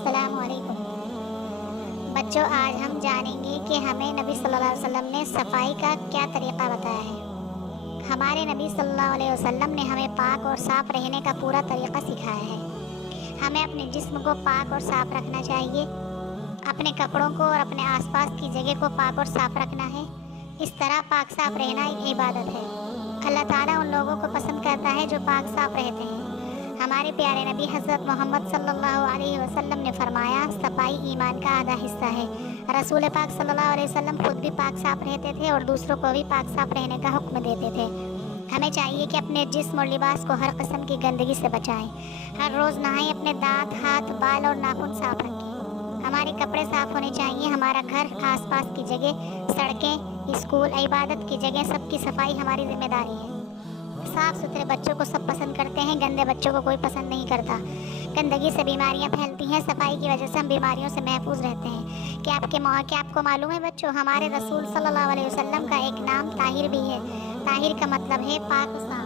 السلام علیکم بچوں، آج ہم جانیں گے کہ ہمیں نبی صلی اللہ علیہ وسلم نے صفائی کا کیا طریقہ بتایا ہے۔ ہمارے نبی صلی اللہ علیہ وسلم نے ہمیں پاک اور صاف رہنے کا پورا طریقہ سکھایا ہے۔ ہمیں اپنے جسم کو پاک اور صاف رکھنا چاہیے، اپنے کپڑوں کو اور اپنے آس پاس کی جگہ کو پاک اور صاف رکھنا ہے۔ اس طرح پاک صاف رہنا ایک عبادت ہے۔ اللہ تعالیٰ ان لوگوں کو پسند کرتا ہے جو پاک صاف رہتے ہیں۔ ہمارے پیارے نبی حضرت محمد صلی اللہ علیہ وسلم نے فرمایا، صفائی ایمان کا آدھا حصہ ہے۔ رسول پاک صلی اللہ علیہ وسلم خود بھی پاک صاف رہتے تھے اور دوسروں کو بھی پاک صاف رہنے کا حکم دیتے تھے۔ ہمیں چاہیے کہ اپنے جسم اور لباس کو ہر قسم کی گندگی سے بچائیں۔ ہر روز نہائیں، اپنے دانت، ہاتھ، بال اور ناخن صاف رکھیں۔ ہمارے کپڑے صاف ہونے چاہیے۔ ہمارا گھر، آس پاس کی جگہ، سڑکیں، اسکول، عبادت کی جگہ، سب کی صفائی ہماری ذمہ داری ہے۔ صاف ستھرے بچوں کو سب پسند کرتے ہیں، گندے بچوں کو کوئی پسند نہیں کرتا۔ گندگی سے بیماریاں پھیلتی ہیں، صفائی کی وجہ سے ہم بیماریوں سے محفوظ رہتے ہیں۔ کیا آپ کو معلوم ہے بچوں، ہمارے رسول صلی اللہ علیہ وسلم کا ایک نام طاہر بھی ہے۔ طاہر کا مطلب ہے پاک و صاف۔